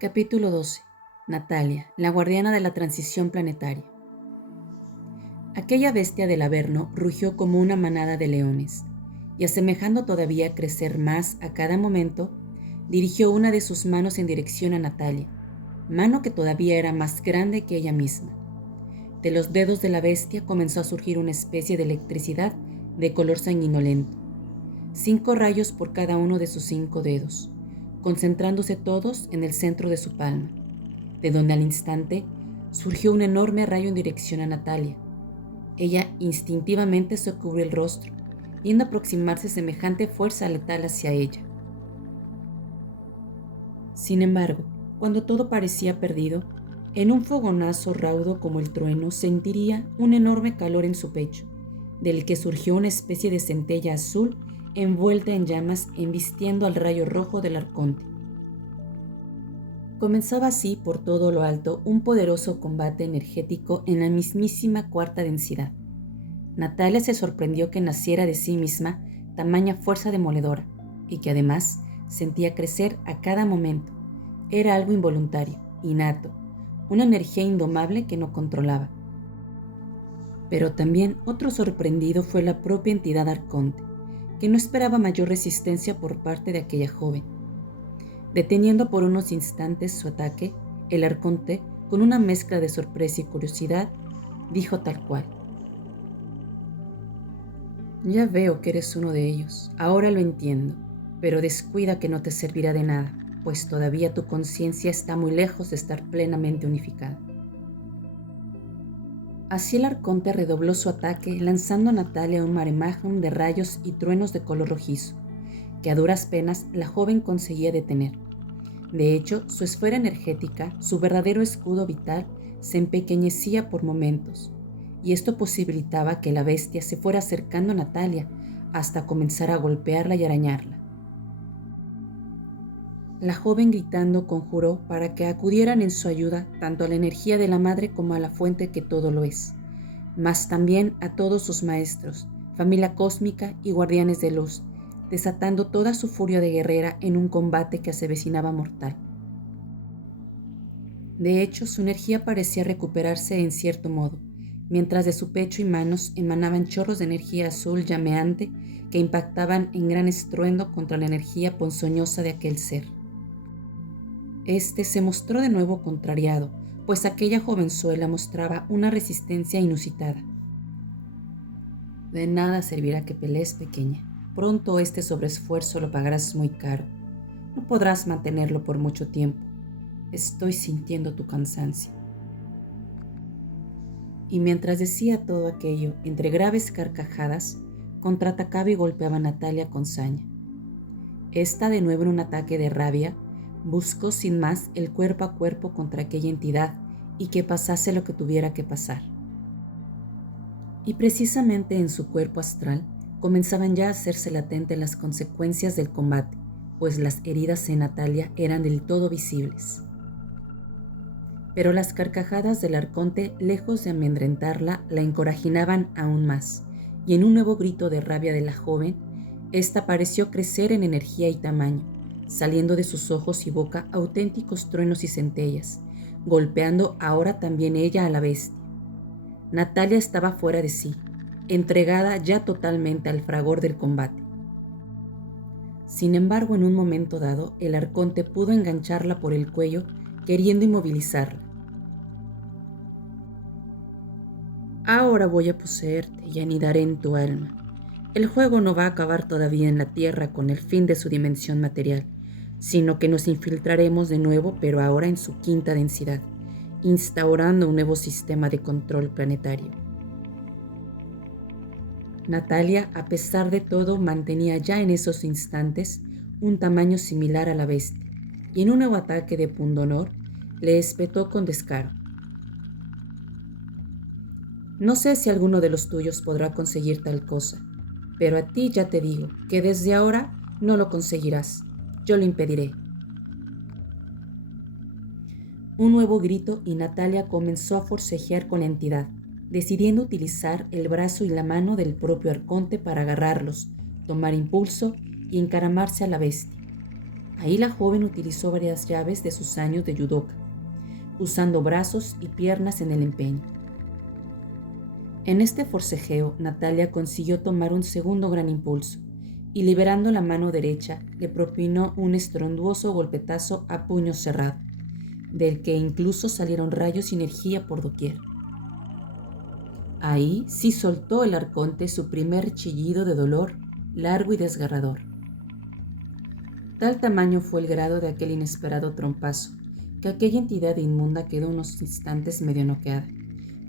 Capítulo 12. Natalia, la guardiana de la transición planetaria. Aquella bestia del Averno rugió como una manada de leones, y asemejando todavía crecer más a cada momento, dirigió una de sus manos en dirección a Natalia, mano que todavía era más grande que ella misma. De los dedos de la bestia comenzó a surgir una especie de electricidad de color sanguinolento, 5 rayos por cada uno de sus 5 dedos, concentrándose todos en el centro de su palma, de donde al instante surgió un enorme rayo en dirección a Natalia. Ella instintivamente se cubrió el rostro, viendo aproximarse semejante fuerza letal hacia ella. Sin embargo, cuando todo parecía perdido, en un fogonazo raudo como el trueno sentiría un enorme calor en su pecho, del que surgió una especie de centella azul envuelta en llamas embistiendo al rayo rojo del arconte. Comenzaba así por todo lo alto un poderoso combate energético en la mismísima cuarta densidad. Natalia se sorprendió que naciera de sí misma tamaña fuerza demoledora y que además sentía crecer a cada momento. Era algo involuntario, innato, una energía indomable que no controlaba. Pero también otro sorprendido fue la propia entidad arconte, que no esperaba mayor resistencia por parte de aquella joven. Deteniendo por unos instantes su ataque, el arconte, con una mezcla de sorpresa y curiosidad, dijo tal cual: «Ya veo que eres uno de ellos, ahora lo entiendo, pero descuida que no te servirá de nada, pues todavía tu conciencia está muy lejos de estar plenamente unificada». Así el arconte redobló su ataque, lanzando a Natalia un maremajum de rayos y truenos de color rojizo, que a duras penas la joven conseguía detener. De hecho, su esfera energética, su verdadero escudo vital, se empequeñecía por momentos, y esto posibilitaba que la bestia se fuera acercando a Natalia hasta comenzar a golpearla y arañarla. La joven gritando conjuró para que acudieran en su ayuda tanto a la energía de la madre como a la fuente que todo lo es, mas también a todos sus maestros, familia cósmica y guardianes de luz, desatando toda su furia de guerrera en un combate que se avecinaba mortal. De hecho, su energía parecía recuperarse en cierto modo, mientras de su pecho y manos emanaban chorros de energía azul llameante que impactaban en gran estruendo contra la energía ponzoñosa de aquel ser. Este se mostró de nuevo contrariado, pues aquella jovenzuela mostraba una resistencia inusitada. «De nada servirá que pelees, pequeña. Pronto este sobreesfuerzo lo pagarás muy caro. No podrás mantenerlo por mucho tiempo. Estoy sintiendo tu cansancio». Y mientras decía todo aquello, entre graves carcajadas, contraatacaba y golpeaba a Natalia con saña. Esta, de nuevo en un ataque de rabia, buscó sin más el cuerpo a cuerpo contra aquella entidad y que pasase lo que tuviera que pasar. Y precisamente en su cuerpo astral comenzaban ya a hacerse latentes las consecuencias del combate, pues las heridas en Natalia eran del todo visibles. Pero las carcajadas del arconte, lejos de amedrentarla, la encorajinaban aún más, y en un nuevo grito de rabia de la joven, ésta pareció crecer en energía y tamaño, saliendo de sus ojos y boca auténticos truenos y centellas, golpeando ahora también ella a la bestia. Natalia estaba fuera de sí, entregada ya totalmente al fragor del combate. Sin embargo, en un momento dado, el arconte pudo engancharla por el cuello, queriendo inmovilizarla. «Ahora voy a poseerte y anidaré en tu alma. El juego no va a acabar todavía en la Tierra con el fin de su dimensión material, sino que nos infiltraremos de nuevo, pero ahora en su quinta densidad, instaurando un nuevo sistema de control planetario». Natalia, a pesar de todo, mantenía ya en esos instantes un tamaño similar a la bestia, y en un nuevo ataque de pundonor le espetó con descaro. «No sé si alguno de los tuyos podrá conseguir tal cosa, pero a ti ya te digo que desde ahora no lo conseguirás. Yo lo impediré». Un nuevo grito y Natalia comenzó a forcejear con la entidad, decidiendo utilizar el brazo y la mano del propio arconte para agarrarlos, tomar impulso y encaramarse a la bestia. Ahí la joven utilizó varias llaves de sus años de judoka, usando brazos y piernas en el empeño. En este forcejeo, Natalia consiguió tomar un segundo gran impulso y, liberando la mano derecha, le propinó un estruendoso golpetazo a puño cerrado, del que incluso salieron rayos y energía por doquier. Ahí sí soltó el arconte su primer chillido de dolor, largo y desgarrador. Tal tamaño fue el grado de aquel inesperado trompazo, que aquella entidad inmunda quedó unos instantes medio noqueada,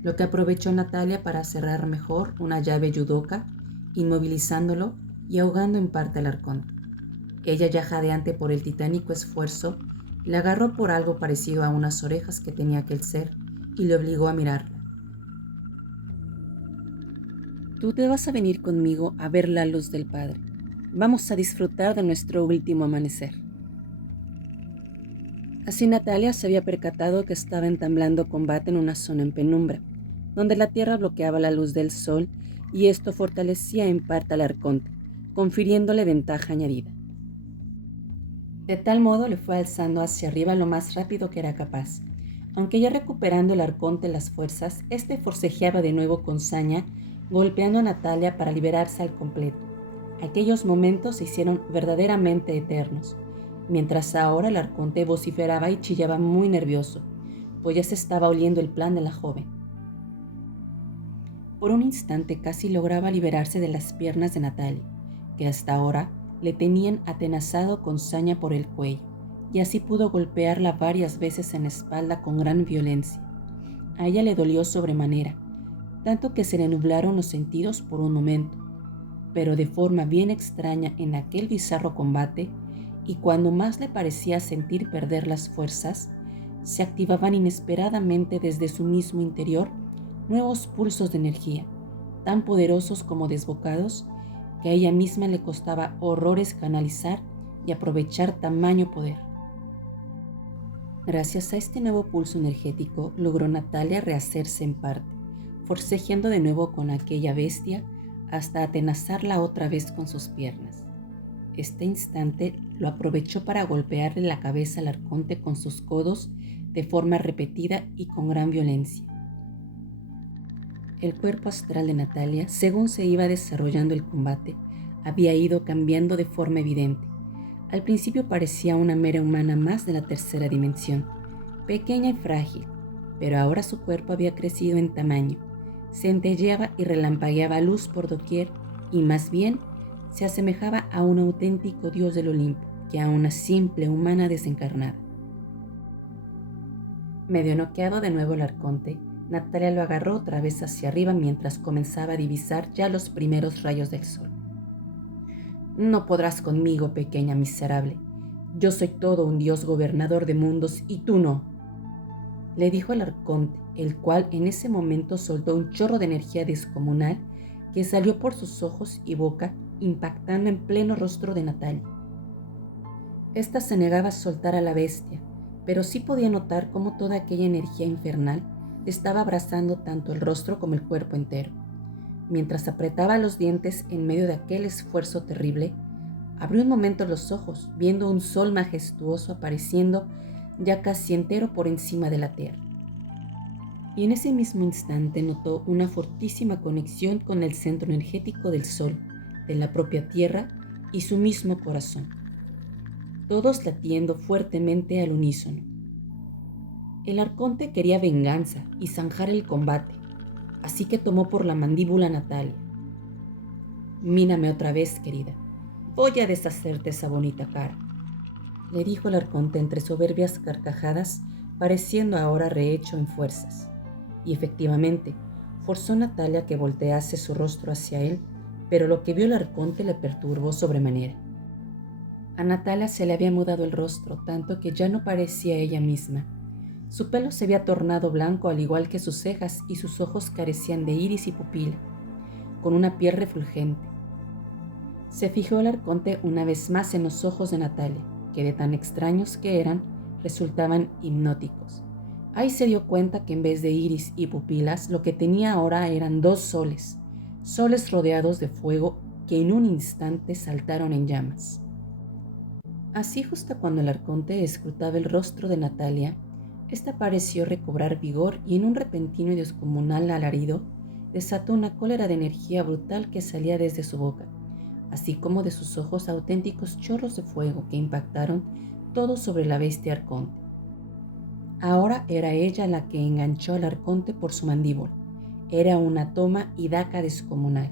lo que aprovechó Natalia para cerrar mejor una llave judoka, inmovilizándolo y ahogando en parte al arconte. Ella, ya jadeante por el titánico esfuerzo, le agarró por algo parecido a unas orejas que tenía aquel ser y le obligó a mirarla. Tú te vas a venir conmigo a ver la luz del Padre. Vamos a disfrutar de nuestro último amanecer. Así Natalia se había percatado que estaba entablando combate en una zona en penumbra, donde la tierra bloqueaba la luz del sol y esto fortalecía en parte al arconte, confiriéndole ventaja añadida. De tal modo le fue alzando hacia arriba lo más rápido que era capaz. Aunque ya recuperando el arconte las fuerzas, este forcejeaba de nuevo con saña, golpeando a Natalia para liberarse al completo. Aquellos momentos se hicieron verdaderamente eternos, mientras ahora el arconte vociferaba y chillaba muy nervioso, pues ya se estaba oliendo el plan de la joven. Por un instante casi lograba liberarse de las piernas de Natalia, que hasta ahora le tenían atenazado con saña por el cuello, y así pudo golpearla varias veces en la espalda con gran violencia. A ella le dolió sobremanera, tanto que se le nublaron los sentidos por un momento, pero de forma bien extraña en aquel bizarro combate, y cuando más le parecía sentir perder las fuerzas, se activaban inesperadamente desde su mismo interior nuevos pulsos de energía, tan poderosos como desbocados, que a ella misma le costaba horrores canalizar y aprovechar tamaño poder. Gracias a este nuevo pulso energético, logró Natalia rehacerse en parte, forcejeando de nuevo con aquella bestia hasta atenazarla otra vez con sus piernas. Este instante lo aprovechó para golpearle la cabeza al arconte con sus codos de forma repetida y con gran violencia. El cuerpo astral de Natalia, según se iba desarrollando el combate, había ido cambiando de forma evidente. Al principio parecía una mera humana más de la tercera dimensión, pequeña y frágil, pero ahora su cuerpo había crecido en tamaño, centelleaba y relampagueaba luz por doquier y más bien se asemejaba a un auténtico dios del Olimpo que a una simple humana desencarnada. Medio noqueado de nuevo el arconte, Natalia lo agarró otra vez hacia arriba mientras comenzaba a divisar ya los primeros rayos del sol. No podrás conmigo, pequeña miserable. Yo soy todo un dios gobernador de mundos y tú no, le dijo el arconte, el cual en ese momento soltó un chorro de energía descomunal que salió por sus ojos y boca, impactando en pleno rostro de Natalia. Esta se negaba a soltar a la bestia, pero sí podía notar cómo toda aquella energía infernal le estaba abrazando tanto el rostro como el cuerpo entero. Mientras apretaba los dientes en medio de aquel esfuerzo terrible, abrió un momento los ojos, viendo un sol majestuoso apareciendo ya casi entero por encima de la tierra. Y en ese mismo instante notó una fortísima conexión con el centro energético del sol, de la propia tierra y su mismo corazón, todos latiendo fuertemente al unísono. El arconte quería venganza y zanjar el combate, así que tomó por la mandíbula a Natalia. Mírame otra vez, querida. Voy a deshacerte esa bonita cara, le dijo el arconte entre soberbias carcajadas, pareciendo ahora rehecho en fuerzas. Y efectivamente, forzó a Natalia que voltease su rostro hacia él, pero lo que vio el arconte le perturbó sobremanera. A Natalia se le había mudado el rostro, tanto que ya no parecía ella misma. Su pelo se había tornado blanco al igual que sus cejas y sus ojos carecían de iris y pupila, con una piel refulgente. Se fijó el arconte una vez más en los ojos de Natalia, que de tan extraños que eran, resultaban hipnóticos. Ahí se dio cuenta que en vez de iris y pupilas, lo que tenía ahora eran dos soles rodeados de fuego que en un instante saltaron en llamas. Así, justo cuando el arconte escrutaba el rostro de Natalia, ésta pareció recobrar vigor y en un repentino y descomunal alarido desató una cólera de energía brutal que salía desde su boca, así como de sus ojos auténticos chorros de fuego que impactaron todo sobre la bestia arconte. Ahora era ella la que enganchó al arconte por su mandíbula. Era una toma y daca descomunal.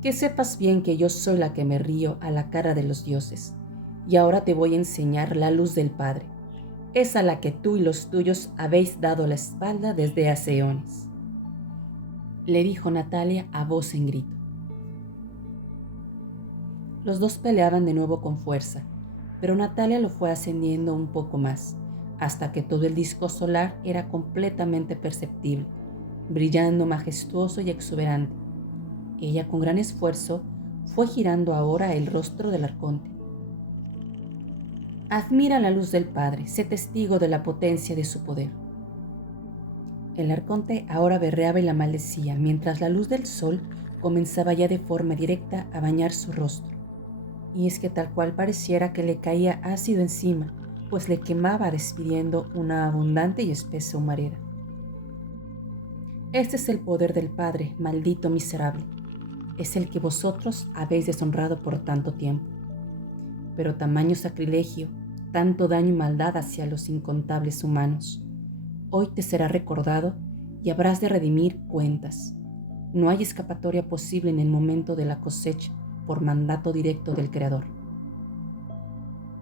Que sepas bien que yo soy la que me río a la cara de los dioses, y ahora te voy a enseñar la luz del Padre. Es a la que tú y los tuyos habéis dado la espalda desde hace eones, le dijo Natalia a voz en grito. Los dos peleaban de nuevo con fuerza, pero Natalia lo fue ascendiendo un poco más, hasta que todo el disco solar era completamente perceptible, brillando majestuoso y exuberante. Ella, con gran esfuerzo, fue girando ahora el rostro del arconte. Admira la luz del Padre, sé testigo de la potencia de su poder. El arconte ahora berreaba y la maldecía, mientras la luz del sol comenzaba ya de forma directa a bañar su rostro. Y es que tal cual pareciera que le caía ácido encima, pues le quemaba despidiendo una abundante y espesa humareda. Este es el poder del Padre, maldito miserable. Es el que vosotros habéis deshonrado por tanto tiempo. Pero tamaño sacrilegio, tanto daño y maldad hacia los incontables humanos, hoy te será recordado y habrás de redimir cuentas. No hay escapatoria posible en el momento de la cosecha por mandato directo del Creador.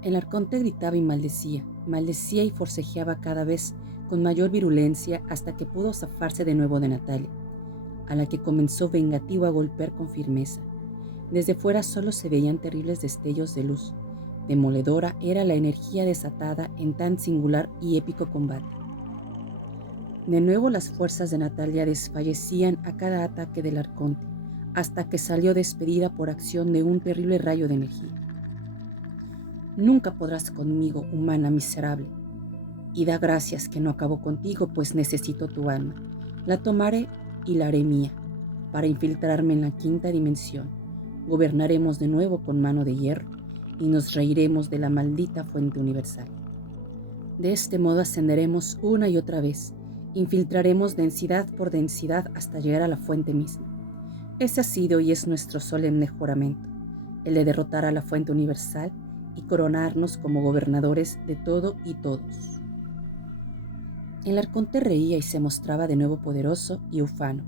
El arconte gritaba y maldecía y forcejeaba cada vez con mayor virulencia hasta que pudo zafarse de nuevo de Natalia, a la que comenzó vengativo a golpear con firmeza. Desde fuera solo se veían terribles destellos de luz. Demoledora era la energía desatada en tan singular y épico combate. De nuevo las fuerzas de Natalia desfallecían a cada ataque del arconte, hasta que salió despedida por acción de un terrible rayo de energía. Nunca podrás conmigo, humana miserable, y da gracias que no acabo contigo, pues necesito tu alma. La tomaré y la haré mía, para infiltrarme en la quinta dimensión. Gobernaremos de nuevo con mano de hierro y nos reiremos de la maldita fuente universal. De este modo ascenderemos una y otra vez, infiltraremos densidad por densidad hasta llegar a la fuente misma. Ese ha sido y es nuestro solemne juramento, el de derrotar a la fuente universal y coronarnos como gobernadores de todo y todos. El arconte reía y se mostraba de nuevo poderoso y ufano,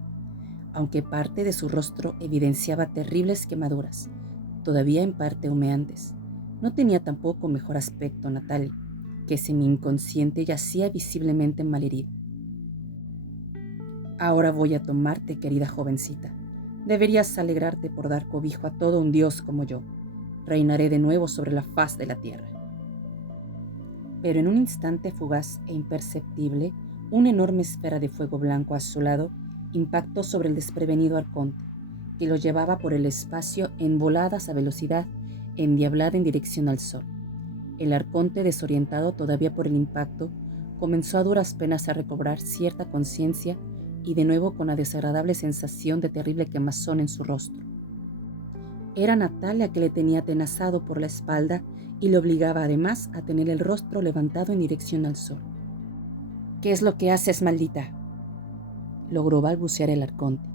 aunque parte de su rostro evidenciaba terribles quemaduras, todavía en parte humeantes. No tenía tampoco mejor aspecto Natalia, que semi-inconsciente yacía visiblemente malherida. Ahora voy a tomarte, querida jovencita. Deberías alegrarte por dar cobijo a todo un dios como yo. Reinaré de nuevo sobre la faz de la tierra. Pero en un instante fugaz e imperceptible, una enorme esfera de fuego blanco azulado impactó sobre el desprevenido arconte, que lo llevaba por el espacio en voladas a velocidad endiablada en dirección al sol. El arconte, desorientado todavía por el impacto, comenzó a duras penas a recobrar cierta conciencia y de nuevo con la desagradable sensación de terrible quemazón en su rostro. Era Natalia que le tenía atenazado por la espalda y le obligaba además a tener el rostro levantado en dirección al sol. «¿Qué es lo que haces, maldita?», logró balbucear el arconte.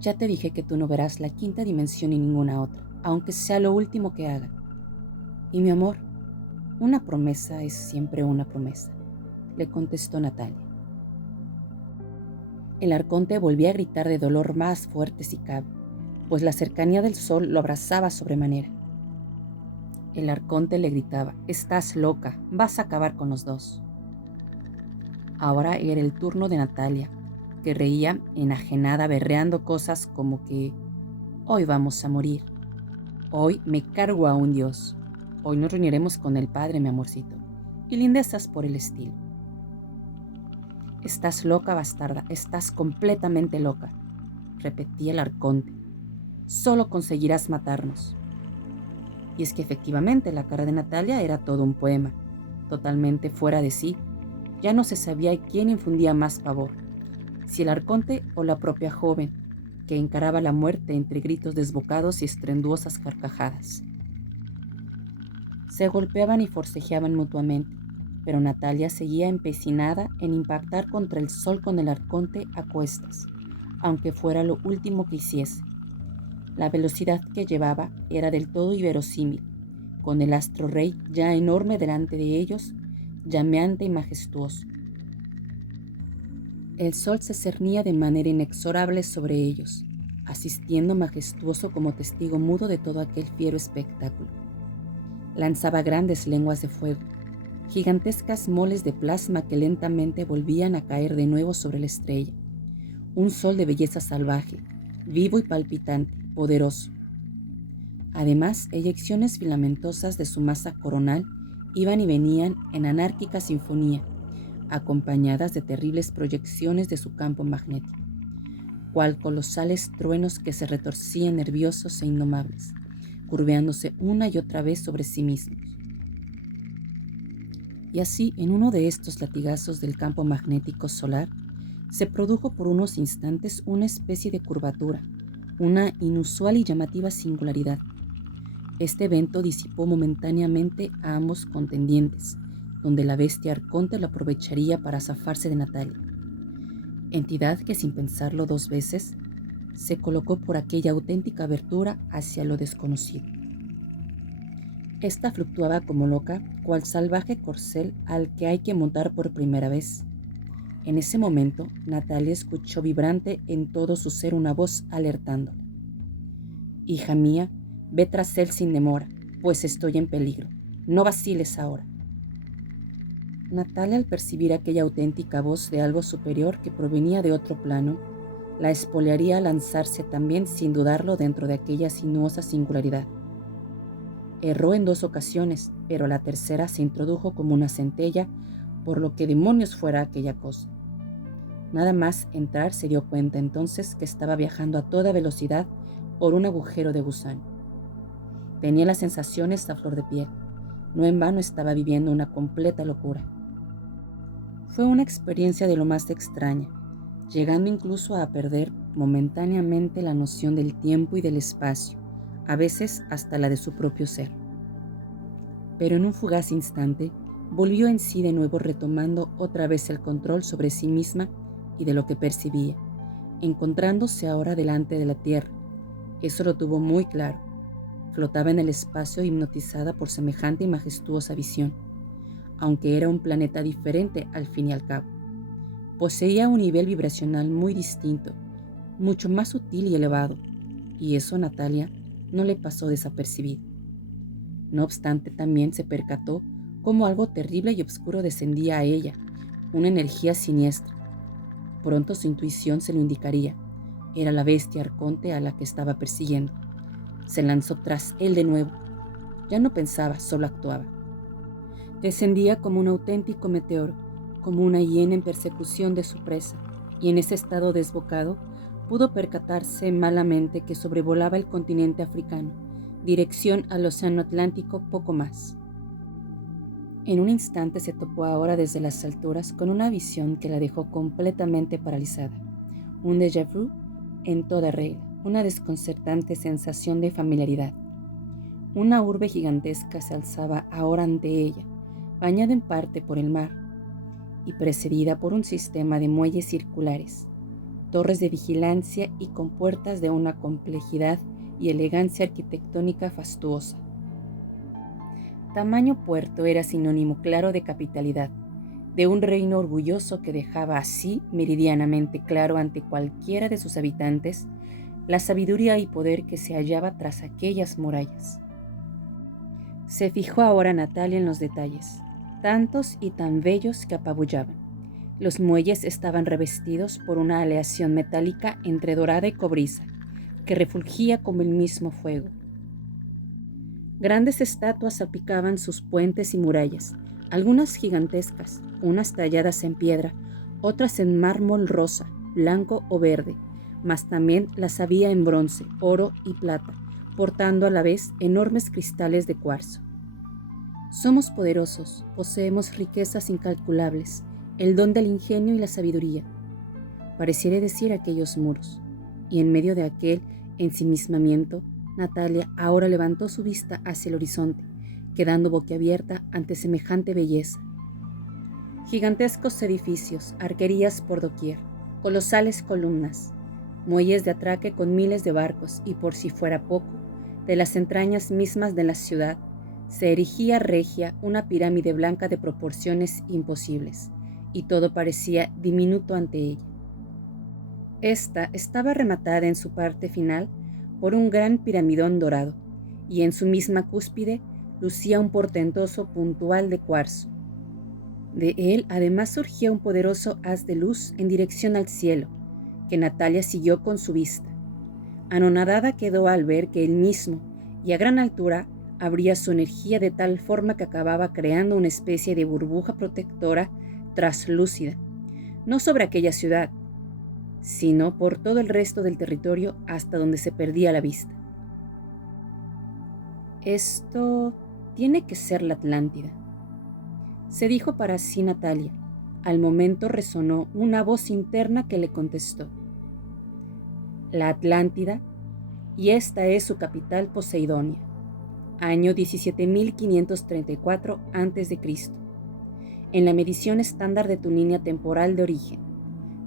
«Ya te dije que tú no verás la quinta dimensión ni ninguna otra, aunque sea lo último que haga. Y mi amor, una promesa es siempre una promesa», le contestó Natalia. El arconte volvía a gritar de dolor más fuerte si cabe, pues la cercanía del sol lo abrazaba sobremanera. El arconte le gritaba: «Estás loca, vas a acabar con los dos». Ahora era el turno de Natalia, que reía enajenada berreando cosas como que «Hoy vamos a morir, hoy me cargo a un dios, hoy nos reuniremos con el Padre, mi amorcito», y lindezas por el estilo. «Estás loca, bastarda, estás completamente loca», repetía el arconte. «Solo conseguirás matarnos». Y es que efectivamente la cara de Natalia era todo un poema, totalmente fuera de sí. Ya no se sabía quién infundía más pavor, si el arconte o la propia joven, que encaraba la muerte entre gritos desbocados y estruendosas carcajadas. Se golpeaban y forcejeaban mutuamente, pero Natalia seguía empecinada en impactar contra el sol con el arconte a cuestas, aunque fuera lo último que hiciese. La velocidad que llevaba era del todo inverosímil, con el astro rey ya enorme delante de ellos, llameante y majestuoso. El sol se cernía de manera inexorable sobre ellos, asistiendo majestuoso como testigo mudo de todo aquel fiero espectáculo. Lanzaba grandes lenguas de fuego, gigantescas moles de plasma que lentamente volvían a caer de nuevo sobre la estrella. Un sol de belleza salvaje, vivo y palpitante, poderoso. Además, eyecciones filamentosas de su masa coronal iban y venían en anárquica sinfonía, acompañadas de terribles proyecciones de su campo magnético, cual colosales truenos que se retorcían nerviosos e indomables, curveándose una y otra vez sobre sí mismos. Y así, en uno de estos latigazos del campo magnético solar, se produjo por unos instantes una especie de curvatura, una inusual y llamativa singularidad. Este evento disipó momentáneamente a ambos contendientes, donde la bestia arconte lo aprovecharía para zafarse de Natalia, entidad que sin pensarlo dos veces se colocó por aquella auténtica abertura hacia lo desconocido. Esta fluctuaba como loca, cual salvaje corcel al que hay que montar por primera vez. En ese momento, Natalia escuchó vibrante en todo su ser una voz alertándola. «Hija mía, ve tras él sin demora, pues estoy en peligro. No vaciles ahora». Natalia, al percibir aquella auténtica voz de algo superior que provenía de otro plano, la espolearía a lanzarse también sin dudarlo dentro de aquella sinuosa singularidad. Erró en 2 ocasiones, pero la tercera se introdujo como una centella, por lo que demonios fuera aquella cosa. Nada más entrar se dio cuenta entonces que estaba viajando a toda velocidad por un agujero de gusano. Tenía las sensaciones a flor de piel. No en vano estaba viviendo una completa locura. Fue una experiencia de lo más extraña, llegando incluso a perder momentáneamente la noción del tiempo y del espacio, a veces hasta la de su propio ser. Pero en un fugaz instante, volvió en sí de nuevo, retomando otra vez el control sobre sí misma y de lo que percibía, encontrándose ahora delante de la Tierra. Eso lo tuvo muy claro. Flotaba en el espacio hipnotizada por semejante y majestuosa visión, aunque era un planeta diferente al fin y al cabo. Poseía un nivel vibracional muy distinto, mucho más sutil y elevado, y eso a Natalia no le pasó desapercibido. No obstante, también se percató cómo algo terrible y oscuro descendía a ella, una energía siniestra. Pronto su intuición se lo indicaría. Era la bestia arconte a la que estaba persiguiendo. Se lanzó tras él de nuevo. Ya no pensaba, solo actuaba. Descendía como un auténtico meteoro, como una hiena en persecución de su presa, y en ese estado desbocado pudo percatarse malamente que sobrevolaba el continente africano, dirección al océano Atlántico, poco más. En un instante se topó ahora desde las alturas con una visión que la dejó completamente paralizada. Un déjà vu en toda regla, una desconcertante sensación de familiaridad. Una urbe gigantesca se alzaba ahora ante ella, bañada en parte por el mar y precedida por un sistema de muelles circulares, torres de vigilancia y compuertas de una complejidad y elegancia arquitectónica fastuosa. Tamaño puerto era sinónimo claro de capitalidad, de un reino orgulloso que dejaba así meridianamente claro ante cualquiera de sus habitantes la sabiduría y poder que se hallaba tras aquellas murallas. Se fijó ahora Natalia en los detalles, tantos y tan bellos que apabullaban. Los muelles estaban revestidos por una aleación metálica entre dorada y cobriza, que refulgía como el mismo fuego. Grandes estatuas salpicaban sus puentes y murallas, algunas gigantescas, unas talladas en piedra, otras en mármol rosa, blanco o verde, mas también las había en bronce, oro y plata, portando a la vez enormes cristales de cuarzo. Somos poderosos, poseemos riquezas incalculables, el don del ingenio y la sabiduría, pareciera decir aquellos muros. Y en medio de aquel ensimismamiento, Natalia ahora levantó su vista hacia el horizonte, quedando boquiabierta ante semejante belleza. Gigantescos edificios, arquerías por doquier, colosales columnas, muelles de atraque con miles de barcos y, por si fuera poco, de las entrañas mismas de la ciudad, se erigía regia una pirámide blanca de proporciones imposibles, y todo parecía diminuto ante ella. Esta estaba rematada en su parte final por un gran piramidón dorado, y en su misma cúspide lucía un portentoso puntal de cuarzo. De él además surgía un poderoso haz de luz en dirección al cielo, que Natalia siguió con su vista. Anonadada quedó al ver que él mismo, y a gran altura, abría su energía de tal forma que acababa creando una especie de burbuja protectora traslúcida, no sobre aquella ciudad, sino por todo el resto del territorio hasta donde se perdía la vista. Esto tiene que ser la Atlántida, se dijo para sí Natalia. Al momento resonó una voz interna que le contestó: la Atlántida, y esta es su capital Poseidonia, año 17.534 a.C., en la medición estándar de tu línea temporal de origen.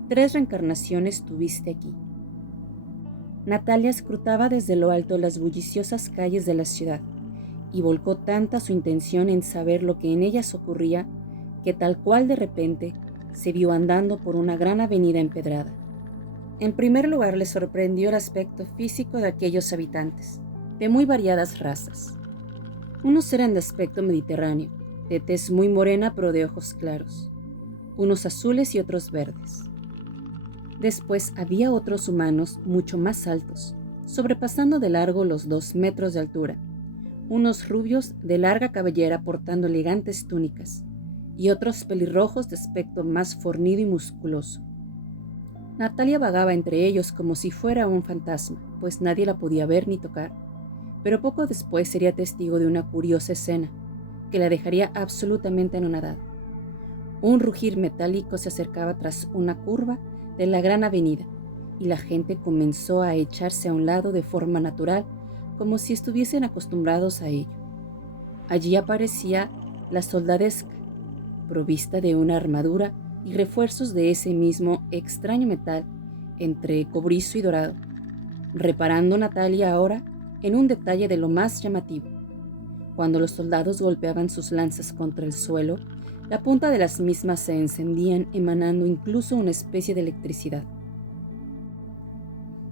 3 reencarnaciones tuviste aquí. Natalia escrutaba desde lo alto las bulliciosas calles de la ciudad, y volcó tanta su intención en saber lo que en ellas ocurría, que tal cual de repente se vio andando por una gran avenida empedrada. En primer lugar le sorprendió el aspecto físico de aquellos habitantes, de muy variadas razas. Unos eran de aspecto mediterráneo, de tez muy morena pero de ojos claros, unos azules y otros verdes. Después había otros humanos mucho más altos, sobrepasando de largo los 2 metros de altura, unos rubios de larga cabellera portando elegantes túnicas, y otros pelirrojos de aspecto más fornido y musculoso. Natalia vagaba entre ellos como si fuera un fantasma, pues nadie la podía ver ni tocar, pero poco después sería testigo de una curiosa escena, que la dejaría absolutamente anonadada. Un rugir metálico se acercaba tras una curva de la gran avenida, y la gente comenzó a echarse a un lado de forma natural, como si estuviesen acostumbrados a ello. Allí aparecía la soldadesca, provista de una armadura y refuerzos de ese mismo extraño metal entre cobrizo y dorado, reparando Natalia ahora en un detalle de lo más llamativo. Cuando los soldados golpeaban sus lanzas contra el suelo, la punta de las mismas se encendían, emanando incluso una especie de electricidad.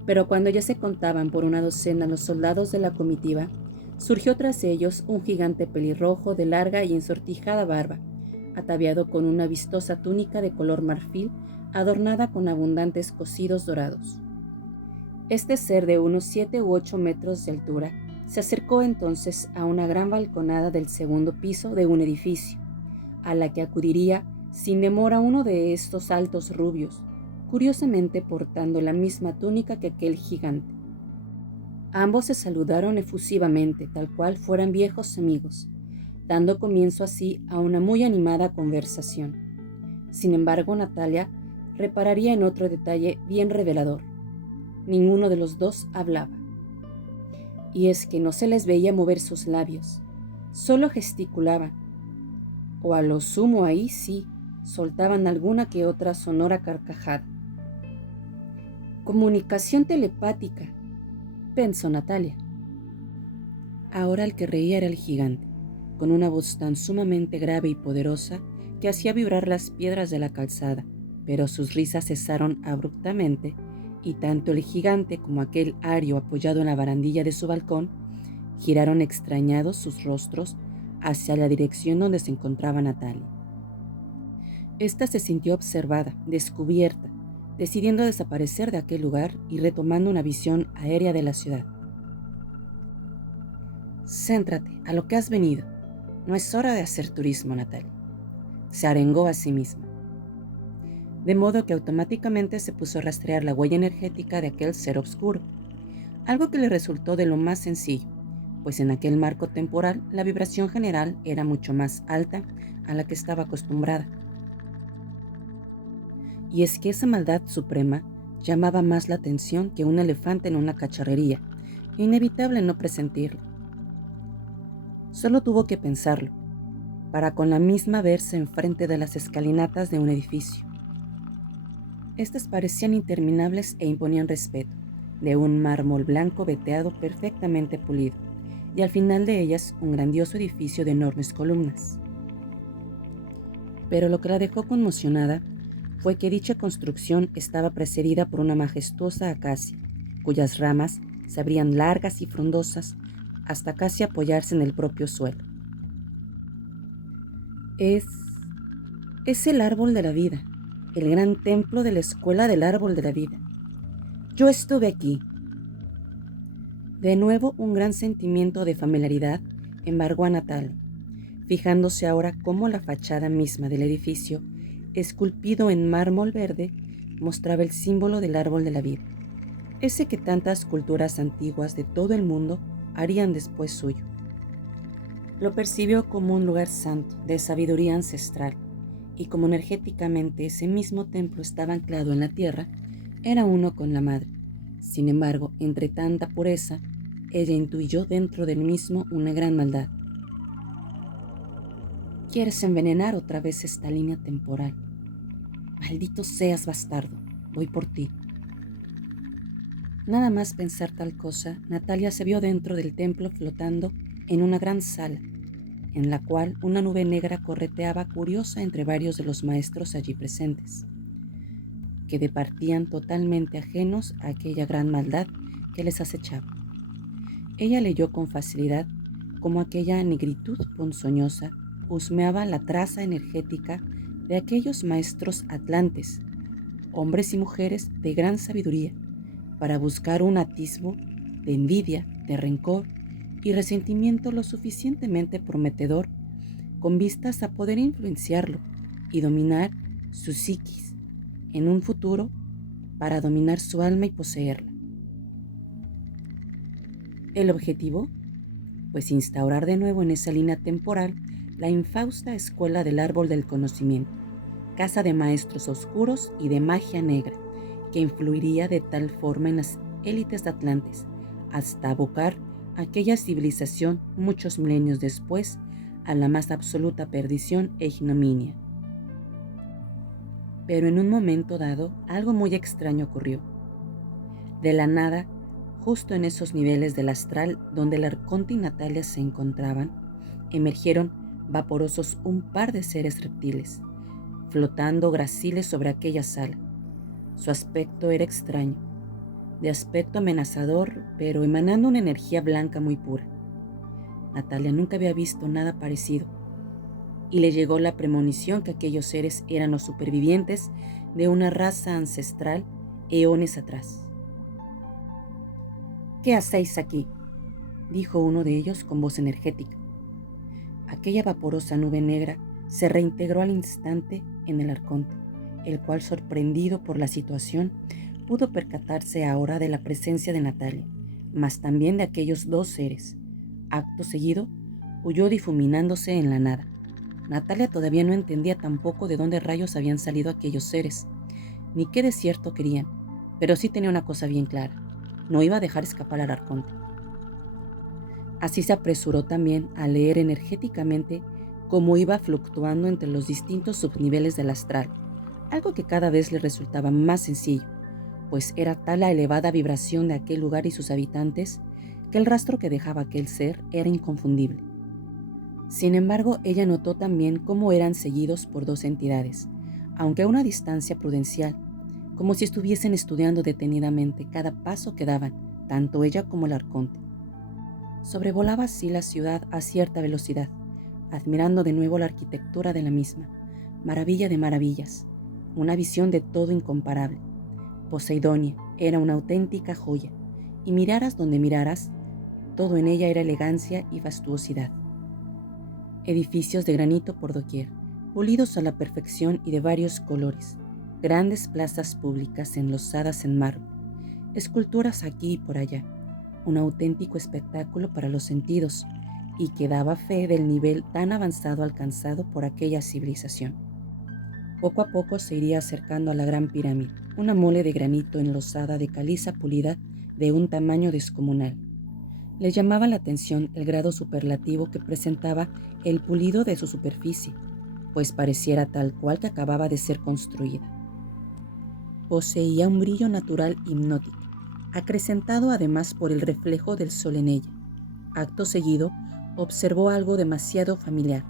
Pero cuando ya se contaban por una docena los soldados de la comitiva, surgió tras ellos un gigante pelirrojo de larga y ensortijada barba, ataviado con una vistosa túnica de color marfil adornada con abundantes cosidos dorados. Este ser de unos 7 u 8 metros de altura se acercó entonces a una gran balconada del segundo piso de un edificio, a la que acudiría sin demora uno de estos altos rubios, curiosamente portando la misma túnica que aquel gigante. Ambos se saludaron efusivamente, tal cual fueran viejos amigos, dando comienzo así a una muy animada conversación. Sin embargo, Natalia repararía en otro detalle bien revelador. Ninguno de los dos hablaba. Y es que no se les veía mover sus labios, solo gesticulaban, o a lo sumo ahí sí, soltaban alguna que otra sonora carcajada. Comunicación telepática, pensó Natalia. Ahora el que reía era el gigante, con una voz tan sumamente grave y poderosa que hacía vibrar las piedras de la calzada, pero sus risas cesaron abruptamente, y tanto el gigante como aquel ario apoyado en la barandilla de su balcón giraron extrañados sus rostros hacia la dirección donde se encontraba Natalia. Esta se sintió observada, descubierta, decidiendo desaparecer de aquel lugar y retomando una visión aérea de la ciudad. Céntrate a lo que has venido. No es hora de hacer turismo, Natalia. Se arengó a sí misma. De modo que automáticamente se puso a rastrear la huella energética de aquel ser oscuro, algo que le resultó de lo más sencillo, pues en aquel marco temporal la vibración general era mucho más alta a la que estaba acostumbrada. Y es que esa maldad suprema llamaba más la atención que un elefante en una cacharrería, inevitable no presentirlo. Solo tuvo que pensarlo, para con la misma verse enfrente de las escalinatas de un edificio. Estas parecían interminables e imponían respeto, de un mármol blanco veteado perfectamente pulido, y al final de ellas un grandioso edificio de enormes columnas. Pero lo que la dejó conmocionada fue que dicha construcción estaba precedida por una majestuosa acacia, cuyas ramas se abrían largas y frondosas hasta casi apoyarse en el propio suelo. Es el árbol de la vida, el gran templo de la escuela del árbol de la vida. Yo estuve aquí. De nuevo un gran sentimiento de familiaridad embargó a Natalia, fijándose ahora cómo la fachada misma del edificio, esculpido en mármol verde, mostraba el símbolo del árbol de la vida, ese que tantas culturas antiguas de todo el mundo harían después suyo. Lo percibió como un lugar santo, de sabiduría ancestral, y como energéticamente ese mismo templo estaba anclado en la tierra, era uno con la madre. Sin embargo, entre tanta pureza, ella intuyó dentro del mismo una gran maldad. Quieres envenenar otra vez esta línea temporal. Maldito seas, bastardo, voy por ti. Nada más pensar tal cosa, Natalia se vio dentro del templo flotando en una gran sala, en la cual una nube negra correteaba curiosa entre varios de los maestros allí presentes, que departían totalmente ajenos a aquella gran maldad que les acechaba. Ella leyó con facilidad cómo aquella negritud ponzoñosa husmeaba la traza energética de aquellos maestros atlantes, hombres y mujeres de gran sabiduría, para buscar un atisbo de envidia, de rencor y resentimiento lo suficientemente prometedor con vistas a poder influenciarlo y dominar su psiquis en un futuro para dominar su alma y poseerla. ¿El objetivo? Pues instaurar de nuevo en esa línea temporal la infausta escuela del árbol del conocimiento, casa de maestros oscuros y de magia negra, que influiría de tal forma en las élites de Atlantis, hasta abocar a aquella civilización muchos milenios después a la más absoluta perdición e ignominia. Pero en un momento dado, algo muy extraño ocurrió. De la nada, justo en esos niveles del astral donde el arconte y Natalia se encontraban, emergieron vaporosos un par de seres reptiles, flotando graciles sobre aquella sala. Su aspecto era extraño, de aspecto amenazador, pero emanando una energía blanca muy pura. Natalia nunca había visto nada parecido, y le llegó la premonición que aquellos seres eran los supervivientes de una raza ancestral eones atrás. ¿Qué hacéis aquí?, dijo uno de ellos con voz energética. Aquella vaporosa nube negra se reintegró al instante en el arconte, el cual, sorprendido por la situación, pudo percatarse ahora de la presencia de Natalia, mas también de aquellos dos seres. Acto seguido, huyó difuminándose en la nada. Natalia todavía no entendía tampoco de dónde rayos habían salido aquellos seres, ni qué desierto querían, pero sí tenía una cosa bien clara: no iba a dejar escapar al arconte. Así se apresuró también a leer energéticamente cómo iba fluctuando entre los distintos subniveles del astral, algo que cada vez le resultaba más sencillo, pues era tal la elevada vibración de aquel lugar y sus habitantes que el rastro que dejaba aquel ser era inconfundible. Sin embargo, ella notó también cómo eran seguidos por dos entidades, aunque a una distancia prudencial, como si estuviesen estudiando detenidamente cada paso que daban, tanto ella como el arconte. Sobrevolaba así la ciudad a cierta velocidad, admirando de nuevo la arquitectura de la misma, maravilla de maravillas, una visión de todo incomparable. Poseidonia era una auténtica joya, y miraras donde miraras, todo en ella era elegancia y fastuosidad. Edificios de granito por doquier, pulidos a la perfección y de varios colores, grandes plazas públicas enlosadas en mármol, esculturas aquí y por allá, un auténtico espectáculo para los sentidos, y que daba fe del nivel tan avanzado alcanzado por aquella civilización. Poco a poco se iría acercando a la Gran Pirámide, una mole de granito enlosada de caliza pulida de un tamaño descomunal. Le llamaba la atención el grado superlativo que presentaba el pulido de su superficie, pues pareciera tal cual que acababa de ser construida. Poseía un brillo natural hipnótico, acrecentado además por el reflejo del sol en ella. Acto seguido, observó algo demasiado familiar,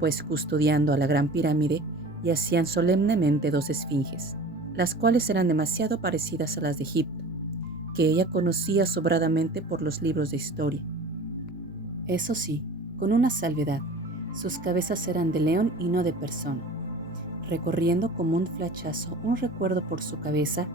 pues custodiando a la Gran Pirámide yacían solemnemente dos esfinges, las cuales eran demasiado parecidas a las de Egipto, que ella conocía sobradamente por los libros de historia. Eso sí, con una salvedad: sus cabezas eran de león y no de persona. Recorriendo como un flechazo un recuerdo por su cabeza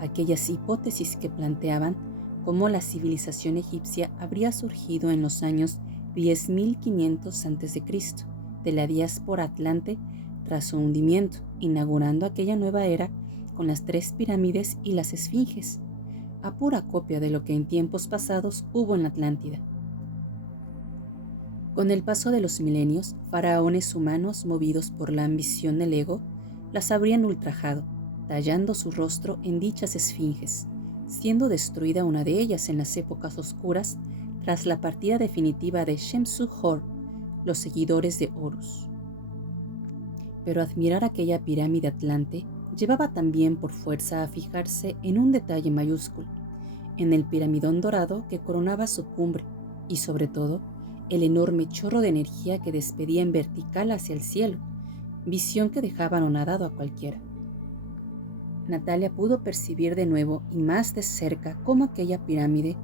aquellas hipótesis que planteaban cómo la civilización egipcia habría surgido en los años 10.500 a.C. de la diáspora atlante tras su hundimiento, inaugurando aquella nueva era con las 3 pirámides y las esfinges, a pura copia de lo que en tiempos pasados hubo en la Atlántida. Con el paso de los milenios, faraones humanos movidos por la ambición del ego las habrían ultrajado, tallando su rostro en dichas esfinges, siendo destruida una de ellas en las épocas oscuras tras la partida definitiva de Shemsu-Hor, los seguidores de Horus. Pero admirar aquella pirámide atlante llevaba también por fuerza a fijarse en un detalle mayúsculo, en el piramidón dorado que coronaba su cumbre y, sobre todo, el enorme chorro de energía que despedía en vertical hacia el cielo, visión que dejaba anonadado a cualquiera. Natalia pudo percibir de nuevo y más de cerca cómo aquella pirámide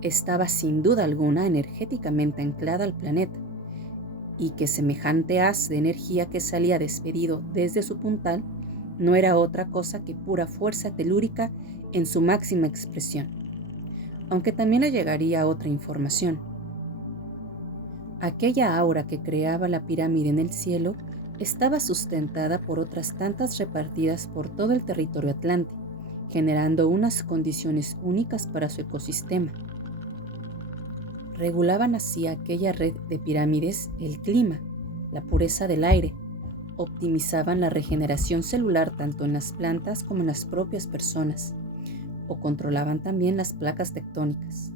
estaba sin duda alguna energéticamente anclada al planeta, y que semejante haz de energía que salía despedido desde su puntal no era otra cosa que pura fuerza telúrica en su máxima expresión. Aunque también le llegaría otra información. Aquella aura que creaba la pirámide en el cielo estaba sustentada por otras tantas repartidas por todo el territorio atlante, generando unas condiciones únicas para su ecosistema. Regulaban así aquella red de pirámides el clima, la pureza del aire, optimizaban la regeneración celular tanto en las plantas como en las propias personas, o controlaban también las placas tectónicas.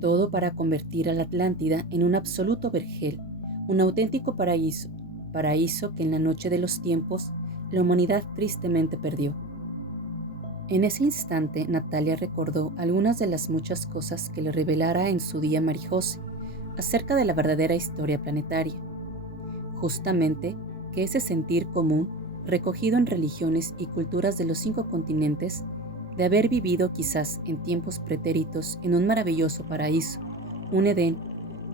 Todo para convertir a la Atlántida en un absoluto vergel, un auténtico paraíso, paraíso que en la noche de los tiempos la humanidad tristemente perdió. En ese instante Natalia recordó algunas de las muchas cosas que le revelara en su día Marijose acerca de la verdadera historia planetaria. Justamente que ese sentir común, recogido en religiones y culturas de los 5 continentes, de haber vivido quizás en tiempos pretéritos en un maravilloso paraíso, un Edén,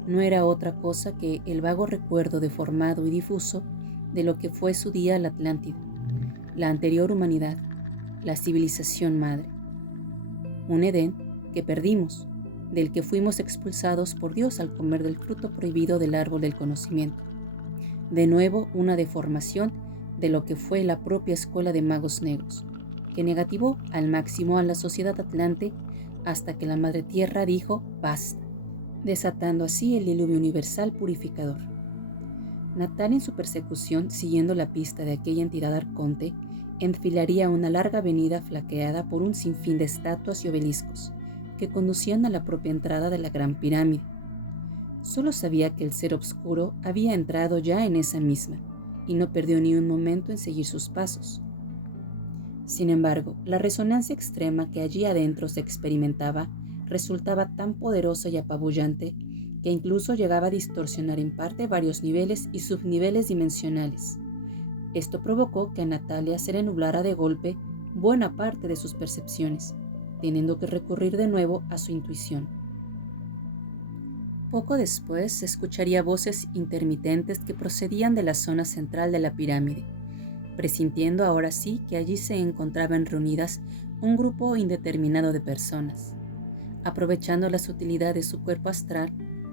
no era otra cosa que el vago recuerdo deformado y difuso de lo que fue su día la Atlántida, la anterior humanidad, la civilización madre. Un Edén que perdimos, del que fuimos expulsados por Dios al comer del fruto prohibido del árbol del conocimiento. De nuevo una deformación de lo que fue la propia escuela de magos negros, que negativó al máximo a la sociedad atlante hasta que la Madre Tierra dijo basta, desatando así el diluvio universal purificador. Natal en su persecución, siguiendo la pista de aquella entidad arconte, enfilaría una larga avenida flanqueada por un sinfín de estatuas y obeliscos que conducían a la propia entrada de la Gran Pirámide. Solo sabía que el ser obscuro había entrado ya en esa misma y no perdió ni un momento en seguir sus pasos. Sin embargo, la resonancia extrema que allí adentro se experimentaba resultaba tan poderosa y apabullante que incluso llegaba a distorsionar en parte varios niveles y subniveles dimensionales. Esto provocó que a Natalia se le nublara de golpe buena parte de sus percepciones, teniendo que recurrir de nuevo a su intuición. Poco después se escucharía voces intermitentes que procedían de la zona central de la pirámide, presintiendo ahora sí que allí se encontraban reunidas un grupo indeterminado de personas. Aprovechando la sutilidad de su cuerpo astral,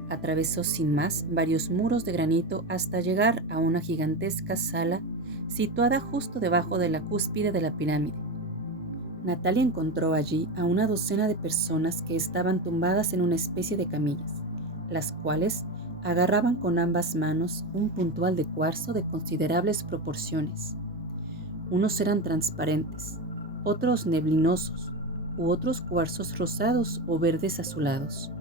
atravesó sin más varios muros de granito hasta llegar a una gigantesca sala situada justo debajo de la cúspide de la pirámide. Natalia encontró allí a una docena de personas que estaban tumbadas en una especie de camillas, las cuales agarraban con ambas manos un puntual de cuarzo de considerables proporciones. Unos eran transparentes, otros neblinosos, u otros cuarzos rosados o verdes azulados.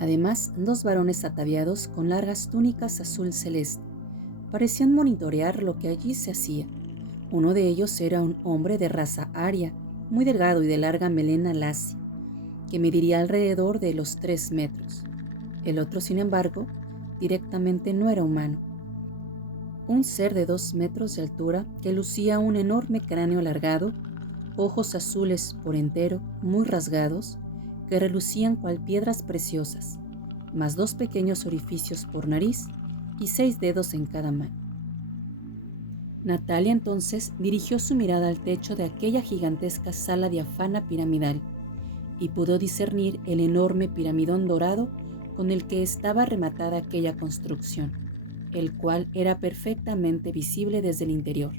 Además, dos varones ataviados con largas túnicas azul celeste parecían monitorear lo que allí se hacía. Uno de ellos era un hombre de raza aria, muy delgado y de larga melena lacia, que mediría alrededor de los 3 metros. El otro, sin embargo, directamente no era humano. Un ser de 2 metros de altura que lucía un enorme cráneo alargado, ojos azules por entero, muy rasgados, que relucían cual piedras preciosas, más 2 pequeños orificios por nariz y 6 dedos en cada mano. Natalia entonces dirigió su mirada al techo de aquella gigantesca sala diáfana piramidal y pudo discernir el enorme piramidón dorado con el que estaba rematada aquella construcción, el cual era perfectamente visible desde el interior.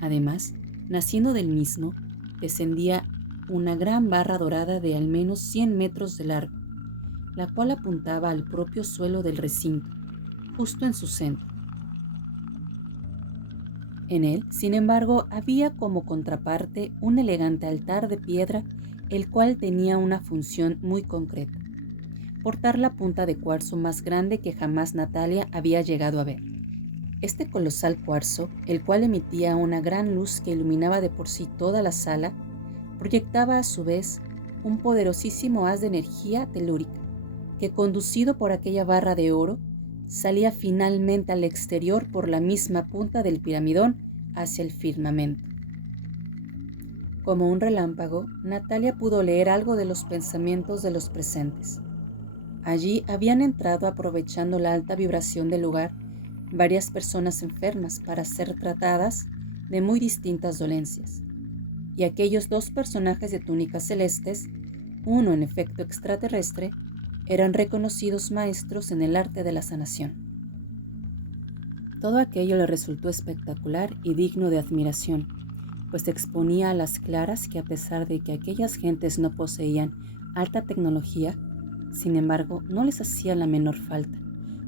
Además, naciendo del mismo, descendía una gran barra dorada de al menos 100 metros de largo, la cual apuntaba al propio suelo del recinto, justo en su centro. En él, sin embargo, había como contraparte un elegante altar de piedra, el cual tenía una función muy concreta: portar la punta de cuarzo más grande que jamás Natalia había llegado a ver. Este colosal cuarzo, el cual emitía una gran luz que iluminaba de por sí toda la sala, proyectaba a su vez un poderosísimo haz de energía telúrica, que conducido por aquella barra de oro, salía finalmente al exterior por la misma punta del piramidón hacia el firmamento. Como un relámpago, Natalia pudo leer algo de los pensamientos de los presentes. Allí habían entrado, aprovechando la alta vibración del lugar, varias personas enfermas para ser tratadas de muy distintas dolencias. Y aquellos 2 personajes de túnicas celestes, uno en efecto extraterrestre, eran reconocidos maestros en el arte de la sanación. Todo aquello le resultó espectacular y digno de admiración, pues exponía a las claras que, a pesar de que aquellas gentes no poseían alta tecnología, sin embargo no les hacía la menor falta,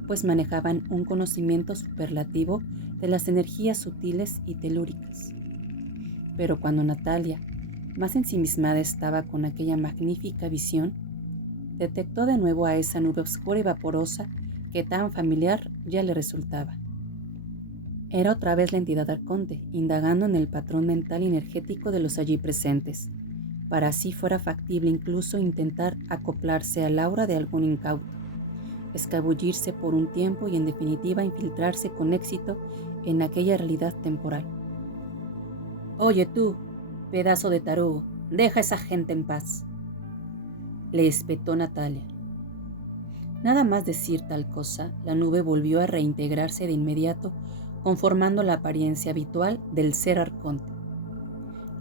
pues manejaban un conocimiento superlativo de las energías sutiles y telúricas. Pero cuando Natalia, más ensimismada estaba con aquella magnífica visión, detectó de nuevo a esa nube oscura y vaporosa que tan familiar ya le resultaba. Era otra vez la entidad arconte, indagando en el patrón mental y energético de los allí presentes, para así fuera factible incluso intentar acoplarse al aura de algún incauto, escabullirse por un tiempo y en definitiva infiltrarse con éxito en aquella realidad temporal. «Oye tú, pedazo de tarugo, deja a esa gente en paz», le espetó Natalia. Nada más decir tal cosa, la nube volvió a reintegrarse de inmediato, conformando la apariencia habitual del ser arconte.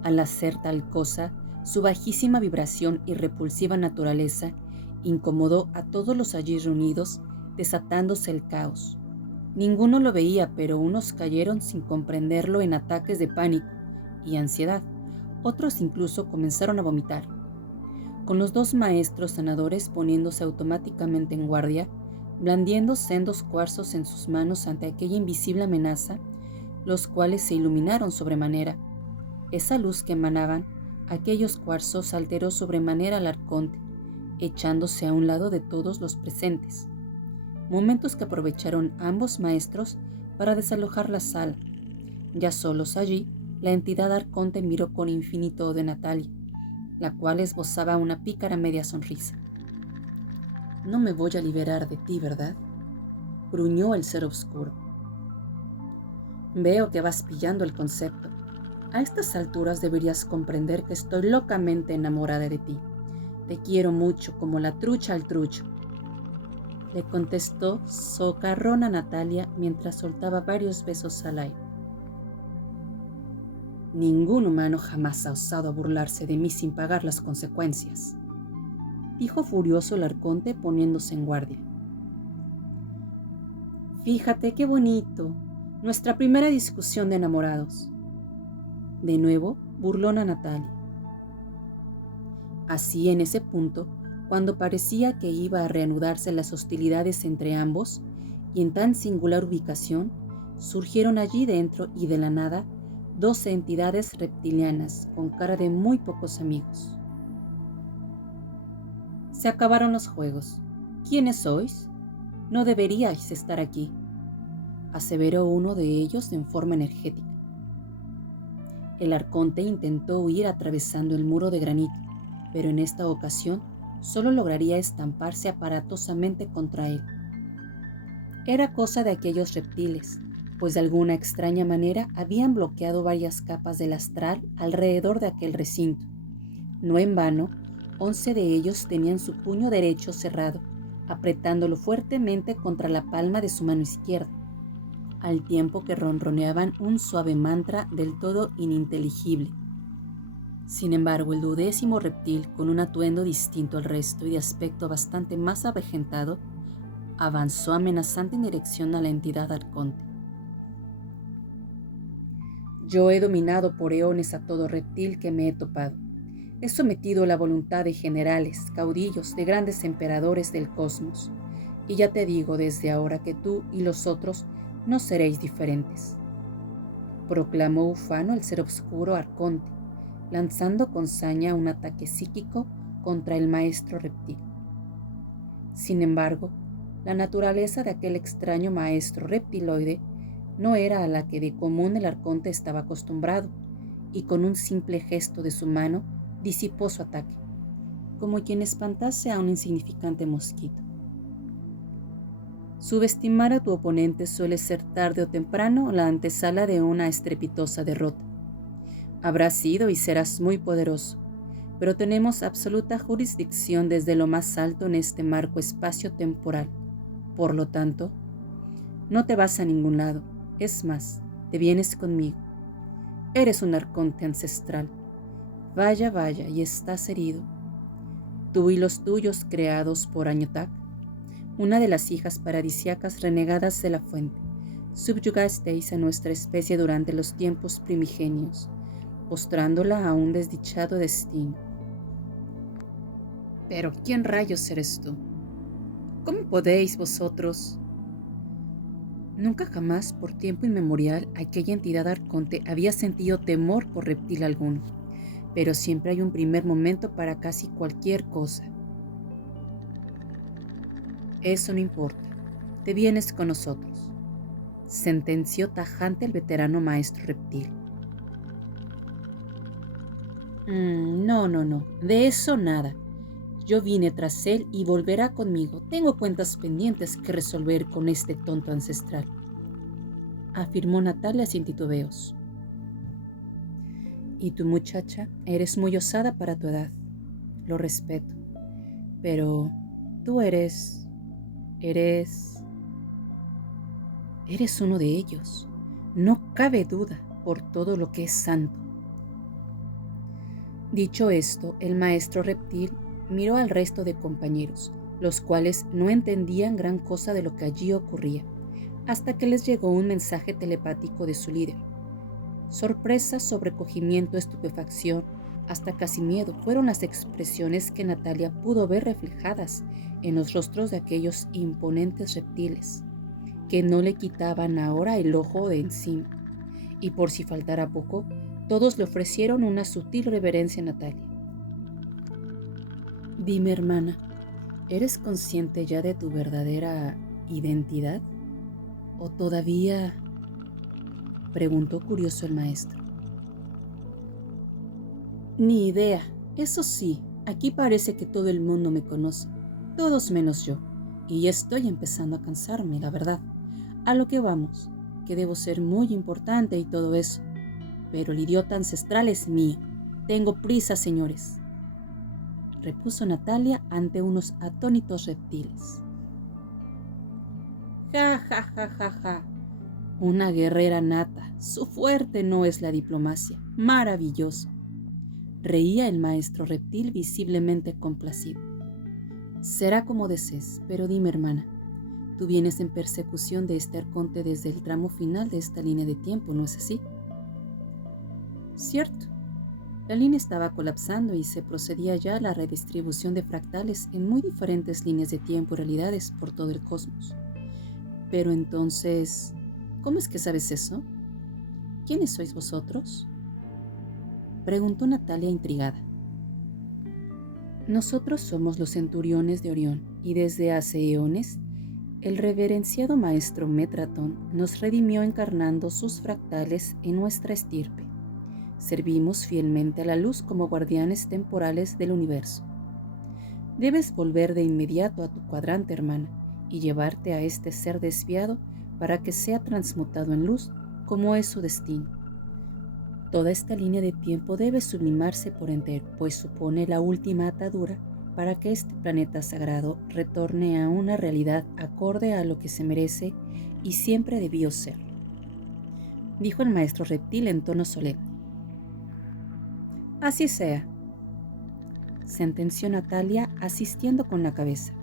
Al hacer tal cosa, su bajísima vibración y repulsiva naturaleza incomodó a todos los allí reunidos, desatándose el caos. Ninguno lo veía, pero unos cayeron sin comprenderlo en ataques de pánico y ansiedad. Otros incluso comenzaron a vomitar. Con los 2 maestros sanadores poniéndose automáticamente en guardia, blandiendo sendos cuarzos en sus manos ante aquella invisible amenaza, los cuales se iluminaron sobremanera. Esa luz que emanaban aquellos cuarzos alteró sobremanera al arconte, echándose a un lado de todos los presentes, momentos que aprovecharon ambos maestros para desalojar la sala. Ya solos allí, la entidad arconte miró con infinito odio a Natalia, la cual esbozaba una pícara media sonrisa. «No me voy a liberar de ti, ¿verdad?», gruñó el ser oscuro. «Veo que vas pillando el concepto. A estas alturas deberías comprender que estoy locamente enamorada de ti. Te quiero mucho, como la trucha al trucho», le contestó socarrona Natalia mientras soltaba varios besos al aire. «Ningún humano jamás ha osado burlarse de mí sin pagar las consecuencias», dijo furioso el arconte poniéndose en guardia. «Fíjate qué bonito, nuestra primera discusión de enamorados», de nuevo burlona Natalia. Así, en ese punto, Cuando parecía que iba a reanudarse las hostilidades entre ambos, y en tan singular ubicación, surgieron allí dentro y de la nada 12 entidades reptilianas con cara de muy pocos amigos. Se acabaron los juegos. ¿Quiénes sois? No deberíais estar aquí, aseveró uno de ellos en forma energética. El arconte intentó huir atravesando el muro de granito, pero en esta ocasión solo lograría estamparse aparatosamente contra él. Era cosa de aquellos reptiles, pues de alguna extraña manera habían bloqueado varias capas del astral alrededor de aquel recinto. No en vano, 11 de ellos tenían su puño derecho cerrado, apretándolo fuertemente contra la palma de su mano izquierda, al tiempo que ronroneaban un suave mantra del todo ininteligible. Sin embargo, el 12º reptil, con un atuendo distinto al resto y de aspecto bastante más avejentado, avanzó amenazante en dirección a la entidad arconte. Yo he dominado por eones a todo reptil que me he topado. He sometido la voluntad de generales, caudillos, de grandes emperadores del cosmos. Y ya te digo desde ahora que tú y los otros no seréis diferentes. Proclamó ufano el ser obscuro arconte, lanzando con saña un ataque psíquico contra el maestro reptil. Sin embargo, la naturaleza de aquel extraño maestro reptiloide no era a la que de común el arconte estaba acostumbrado, y con un simple gesto de su mano disipó su ataque, como quien espantase a un insignificante mosquito. Subestimar a tu oponente suele ser tarde o temprano la antesala de una estrepitosa derrota. Habrás sido y serás muy poderoso, pero tenemos absoluta jurisdicción desde lo más alto en este marco espacio-temporal. Por lo tanto, no te vas a ningún lado. Es más, te vienes conmigo. Eres un arconte ancestral. Vaya, vaya, y estás herido. Tú y los tuyos creados por Añotac, una de las hijas paradisíacas renegadas de la fuente, subyugasteis a nuestra especie durante los tiempos primigenios, postrándola a un desdichado destino. Pero ¿quién rayos eres tú? ¿Cómo podéis vosotros? Nunca jamás, por tiempo inmemorial, aquella entidad arconte había sentido temor por reptil alguno, pero siempre hay un primer momento para casi cualquier cosa. Eso no importa, te vienes con nosotros, sentenció tajante el veterano maestro reptil. No, de eso nada. Yo vine tras él y volverá conmigo. Tengo cuentas pendientes que resolver con este tonto ancestral, afirmó Natalia sin titubeos. Y tu muchacha, eres muy osada para tu edad. Lo respeto. Pero tú eres uno de ellos. No cabe duda por todo lo que es santo. Dicho esto, el maestro reptil miró al resto de compañeros, los cuales no entendían gran cosa de lo que allí ocurría, hasta que les llegó un mensaje telepático de su líder. Sorpresa, sobrecogimiento, estupefacción, hasta casi miedo fueron las expresiones que Natalia pudo ver reflejadas en los rostros de aquellos imponentes reptiles, que no le quitaban ahora el ojo de encima, y por si faltara poco, todos le ofrecieron una sutil reverencia a Natalia. Dime, hermana, ¿eres consciente ya de tu verdadera identidad? ¿O todavía? Preguntó curioso el maestro. Ni idea. Eso sí, aquí parece que todo el mundo me conoce, todos menos yo, y ya estoy empezando a cansarme, la verdad. A lo que vamos, que debo ser muy importante y todo eso, pero el idiota ancestral es mío. Tengo prisa, señores, repuso Natalia ante unos atónitos reptiles. Ja, ja, ja, ja, ja. Una guerrera nata. Su fuerte no es la diplomacia. Maravilloso. Reía el maestro reptil visiblemente complacido. Será como desees, pero dime, hermana, tú vienes en persecución de este arconte desde el tramo final de esta línea de tiempo, ¿no es así? Cierto. La línea estaba colapsando y se procedía ya a la redistribución de fractales en muy diferentes líneas de tiempo y realidades por todo el cosmos. Pero entonces, ¿cómo es que sabes eso? ¿Quiénes sois vosotros?, preguntó Natalia intrigada. Nosotros somos los centuriones de Orión y desde hace eones el reverenciado maestro Metratón nos redimió encarnando sus fractales en nuestra estirpe. Servimos fielmente a la luz como guardianes temporales del universo. Debes volver de inmediato a tu cuadrante, hermana, y llevarte a este ser desviado para que sea transmutado en luz como es su destino. Toda esta línea de tiempo debe sublimarse por entero, pues supone la última atadura para que este planeta sagrado retorne a una realidad acorde a lo que se merece y siempre debió ser, dijo el maestro reptil en tono solemne. Así sea, sentenció Natalia asistiendo con la cabeza.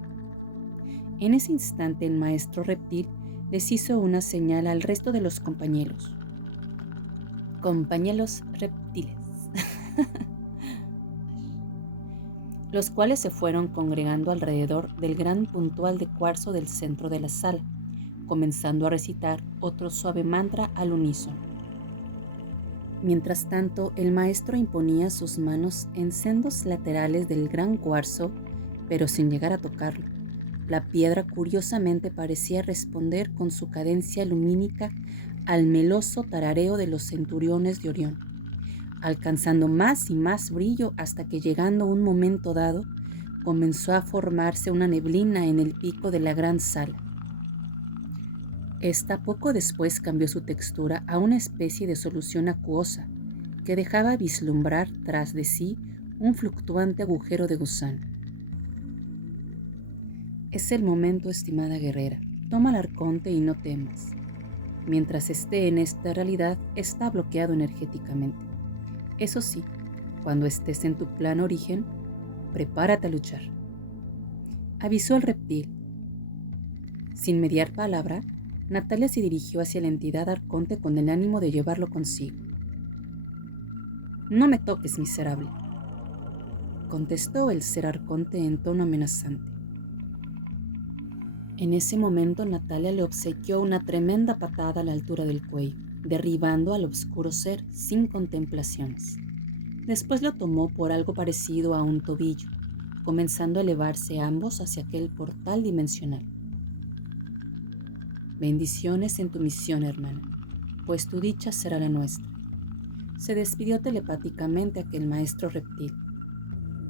En ese instante el maestro reptil les hizo una señal al resto de los compañeros. Compañeros reptiles, los cuales se fueron congregando alrededor del gran puntual de cuarzo del centro de la sala, comenzando a recitar otro suave mantra al unísono. Mientras tanto, el maestro imponía sus manos en sendos laterales del gran cuarzo, pero sin llegar a tocarlo. La piedra curiosamente parecía responder con su cadencia lumínica al meloso tarareo de los centuriones de Orión, alcanzando más y más brillo hasta que, llegando un momento dado, comenzó a formarse una neblina en el pico de la gran sala. Esta poco después cambió su textura a una especie de solución acuosa que dejaba vislumbrar tras de sí un fluctuante agujero de gusano. Es el momento, estimada guerrera. Toma el arconte y no temas. Mientras esté en esta realidad, está bloqueado energéticamente. Eso sí, cuando estés en tu plano origen, prepárate a luchar, avisó el reptil. Sin mediar palabra, Natalia se dirigió hacia la entidad arconte con el ánimo de llevarlo consigo. No me toques, miserable, contestó el ser arconte en tono amenazante. En ese momento Natalia le obsequió una tremenda patada a la altura del cuello, derribando al oscuro ser sin contemplaciones. Después lo tomó por algo parecido a un tobillo, comenzando a elevarse ambos hacia aquel portal dimensional. Bendiciones en tu misión, hermana, pues tu dicha será la nuestra. Se despidió telepáticamente aquel maestro reptil.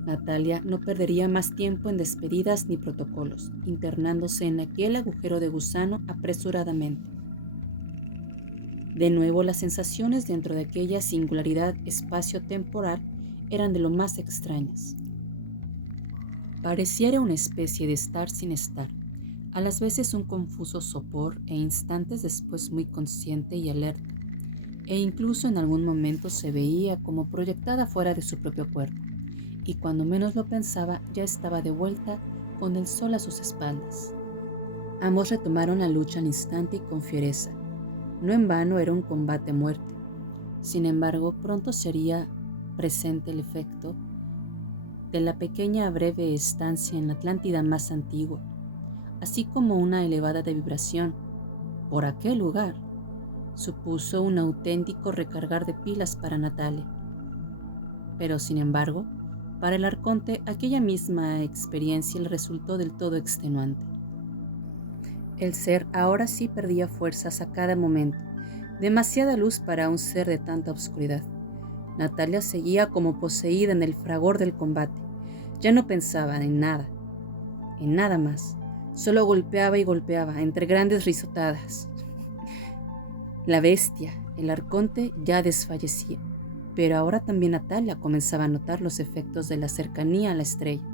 Natalia no perdería más tiempo en despedidas ni protocolos, internándose en aquel agujero de gusano apresuradamente. De nuevo, las sensaciones dentro de aquella singularidad espacio-temporal eran de lo más extrañas. Pareciera una especie de estar sin estar, a las veces un confuso sopor e instantes después muy consciente y alerta, e incluso en algún momento se veía como proyectada fuera de su propio cuerpo, y cuando menos lo pensaba ya estaba de vuelta con el sol a sus espaldas. Ambos retomaron la lucha al instante y con fiereza. No en vano era un combate a muerte. Sin embargo, pronto sería presente el efecto de la pequeña breve estancia en la Atlántida más antigua, así como una elevada de vibración por aquel lugar supuso un auténtico recargar de pilas para Natalia. Pero sin embargo, para el arconte aquella misma experiencia le resultó del todo extenuante. El ser ahora sí perdía fuerzas a cada momento, demasiada luz para un ser de tanta oscuridad. Natalia seguía como poseída en el fragor del combate. Ya no pensaba en nada más. Solo golpeaba y golpeaba entre grandes risotadas. La bestia, el arconte, ya desfallecía, pero ahora también Natalia comenzaba a notar los efectos de la cercanía a la estrella,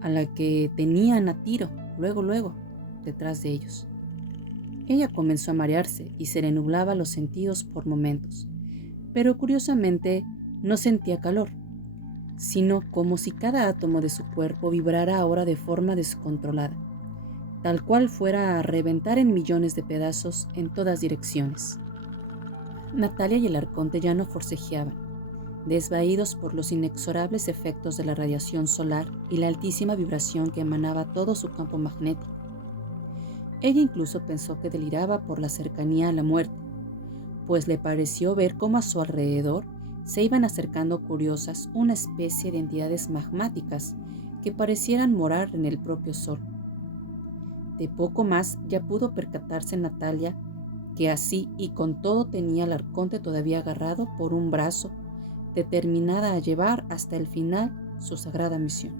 a la que tenían a tiro, luego, detrás de ellos. Ella comenzó a marearse y se le nublaba los sentidos por momentos, pero curiosamente no sentía calor, sino como si cada átomo de su cuerpo vibrara ahora de forma descontrolada, tal cual fuera a reventar en millones de pedazos en todas direcciones. Natalia y el arconte ya no forcejeaban. desvaídos por los inexorables efectos de la radiación solar y la altísima vibración que emanaba todo su campo magnético. Ella incluso pensó que deliraba por la cercanía a la muerte, pues le pareció ver cómo a su alrededor se iban acercando curiosas una especie de entidades magmáticas que parecieran morar en el propio sol. De poco más ya pudo percatarse Natalia que así y con todo tenía al arconte todavía agarrado por un brazo, determinada a llevar hasta el final su sagrada misión.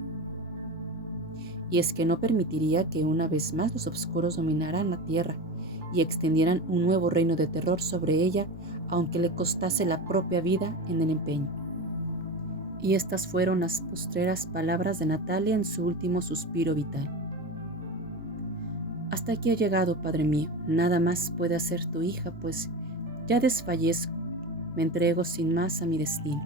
Y es que no permitiría que una vez más los oscuros dominaran la tierra y extendieran un nuevo reino de terror sobre ella, aunque le costase la propia vida en el empeño. Y estas fueron las postreras palabras de Natalia en su último suspiro vital. Hasta aquí ha llegado, Padre mío, nada más puede hacer tu hija, pues ya desfallezco, me entrego sin más a mi destino.